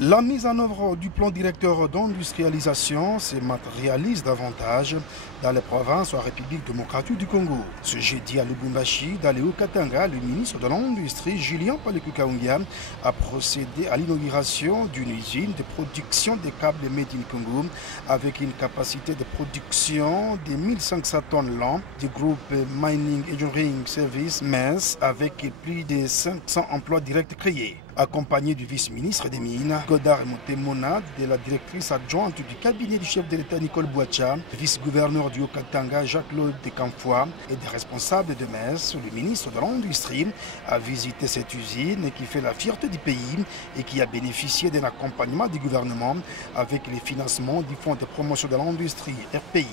La mise en œuvre du plan directeur d'industrialisation se matérialise davantage dans les provinces en République démocratique du Congo. Ce jeudi à Lubumbashi, dans le Haut-Katanga, le ministre de l'Industrie, Julien Paluku Kahongya, a procédé à l'inauguration d'une usine de production de câbles Made in Congo avec une capacité de production de 1500 tonnes l'an du groupe Mining Engineering Service MENS avec plus de 500 emplois directs créés. Accompagné du vice-ministre des Mines, Godard Motemona, de la directrice adjointe du cabinet du chef de l'État Nicole Bouacha, vice-gouverneur du Haut-Katanga Jacques-Claude Dekamfoua et des responsables de MENS, le ministre de l'Industrie a visité cette usine qui fait la fierté du pays et qui a bénéficié d'un accompagnement du gouvernement avec les financements du Fonds de promotion de l'industrie RPI.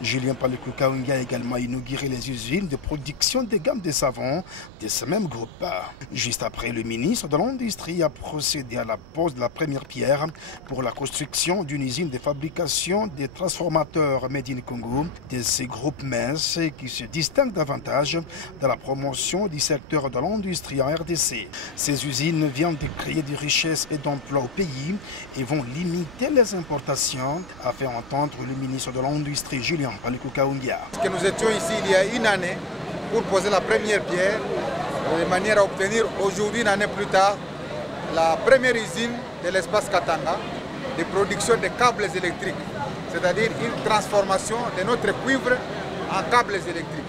Julien Paluku Kahongya a également inauguré les usines de production des gammes de savons de ce même groupe. Juste après, le ministre de l'Industrie a procédé à la pose de la première pierre pour la construction d'une usine de fabrication des transformateurs Made in Congo de ces groupes MENS qui se distinguent davantage dans la promotion du secteur de l'industrie en RDC. Ces usines viennent de créer des richesses et d'emplois au pays et vont limiter les importations, a fait entendre le ministre de l'Industrie Julien Paluku Kahongya. Nous étions ici il y a une année pour poser la première pierre de manière à obtenir aujourd'hui, une année plus tard, la première usine de l'espace Katanga de production de câbles électriques, c'est-à-dire une transformation de notre cuivre en câbles électriques.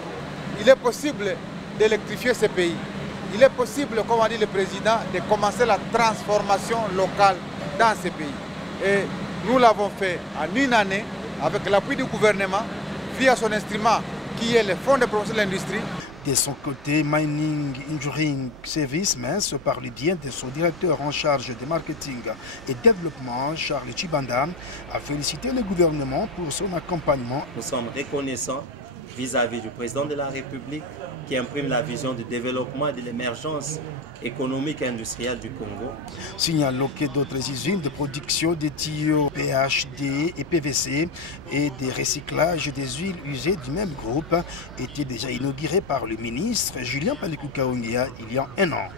Il est possible d'électrifier ce pays. Il est possible, comme a dit le président, de commencer la transformation locale dans ce pays. Et nous l'avons fait en une année avec l'appui du gouvernement via son instrument qui est le Fonds de promotion de l'industrie. De son côté, Mining Engineering Service MENS parle bien de son directeur en charge de marketing et développement, Charles Chibanda, a félicité le gouvernement pour son accompagnement. Nous sommes reconnaissants vis-à-vis du président de la République qui imprime la vision du développement et de l'émergence économique et industrielle du Congo. Signalons que d'autres usines de production de tuyaux PHD et PVC et de recyclage des huiles usées du même groupe étaient déjà inaugurées par le ministre Julien Paluku Kahongya il y a un an.